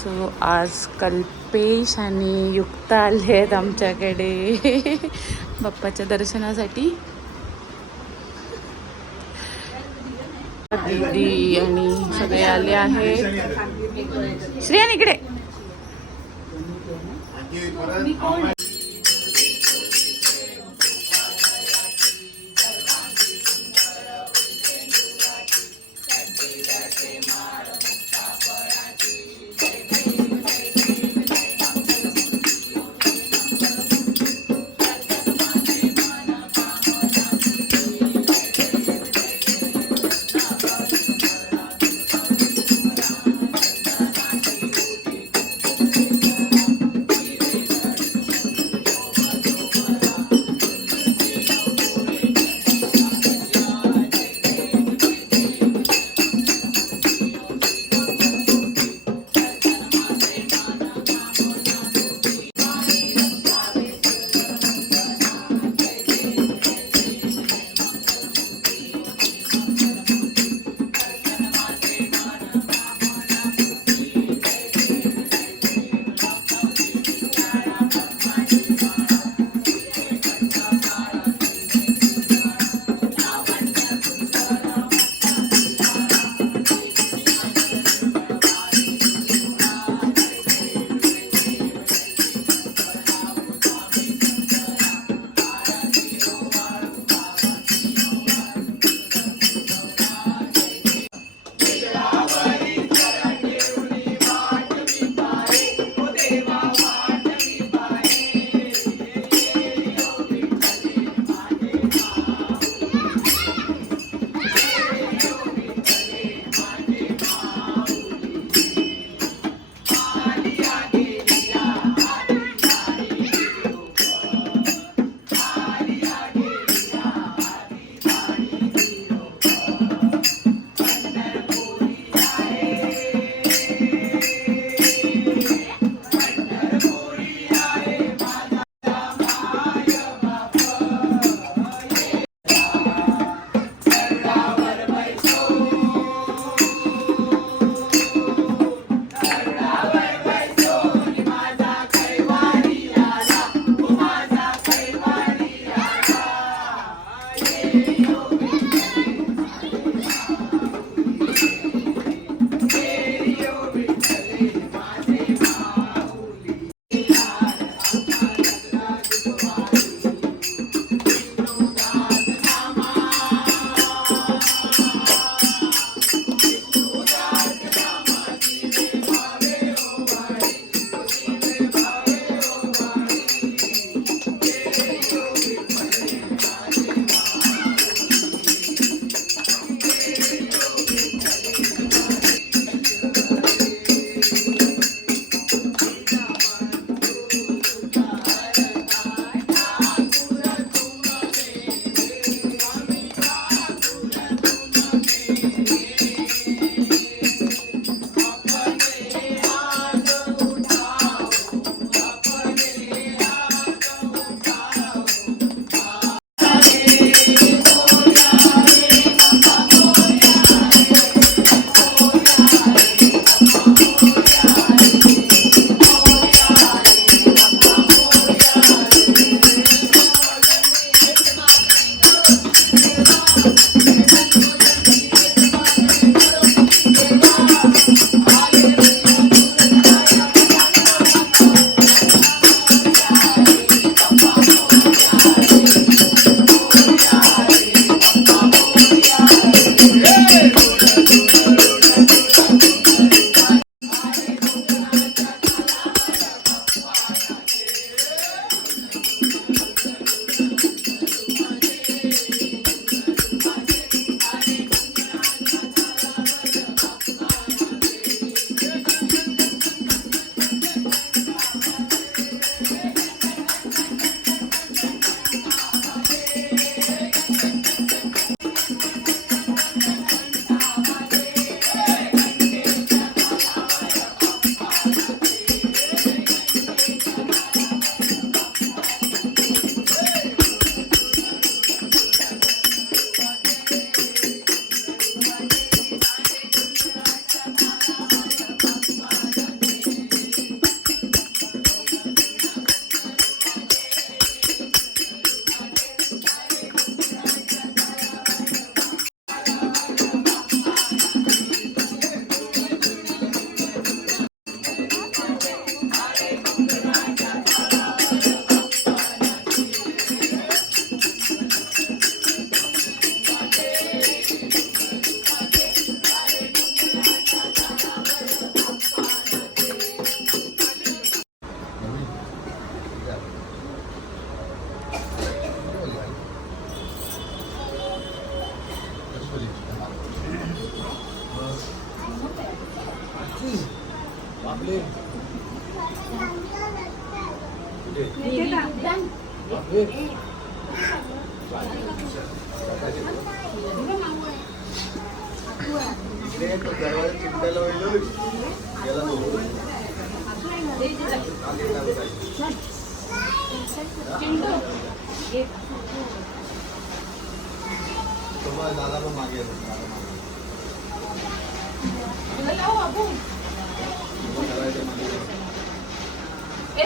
So आज कल्पेश आणि युक्ता आले आहेत आमच्याकडे बाप्पाच्या दर्शनासाठी. दीदी आणि सगळे आले आहेत. श्रेयान इकडे.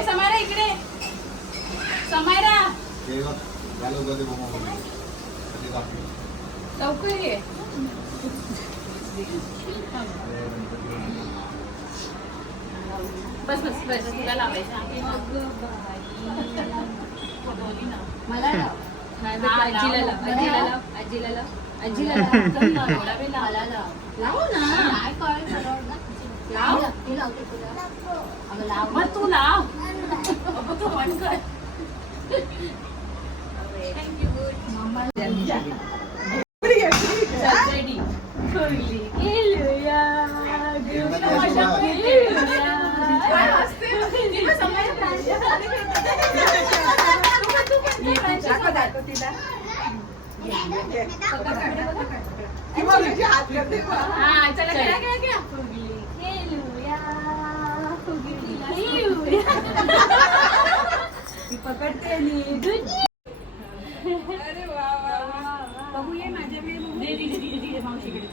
समायरा इकडे समायरा लवकर ये बस बस बस तुला लावायचं मला आजीला लाव आजीला लाव आजीला लाव आजीला लाव लाव ना काय कळ लाव तू लावते तुला अगं लाव मग तू लाव अगं तू ऑन कर थँक्यू मम्मा रेडी खोली गेलूया काय असते तिला समजायला दाखव तिला हा चला खेळा पकडते अरे वा बघूया माझ्या मावशीकडे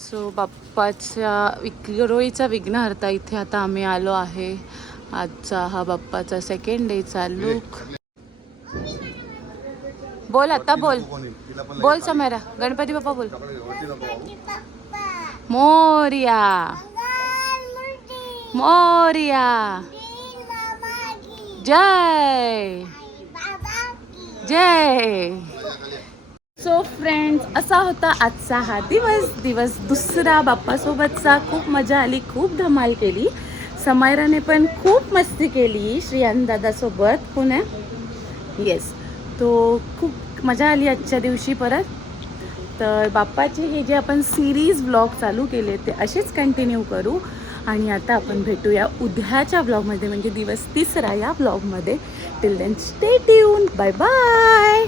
सो बाप्पाच्या विक्रोळीचा विघ्नहर्ता इथे आता आम्ही आलो आहे. आजचा हा बाप्पाचा सेकंड डेचा लुक. बोल आता बोल बोल समायरा गणपती बाप्पा बोल. मोरया मोरया जय जय. सो फ्रेंड्स असा होता आजचा हा दिवस दुसरा बाप्पासोबतचा. खूप मजा आली, खूप धमाल केली. समायराने पण खूप मस्ती केली श्रियान दादासोबत. हो ना? येस. तो खूप मजा आली आजच्या दिवशी परत. तर बाप्पाचे हे जे आपण सिरीज व्लॉग चालू केले ते असेच कंटिन्यू करू. आणि आता आपण भेटूया उद्याच्या व्लॉगमध्ये, म्हणजे दिवस तिसरा या व्लॉगमध्ये. Till then stay tuned. Bye bye.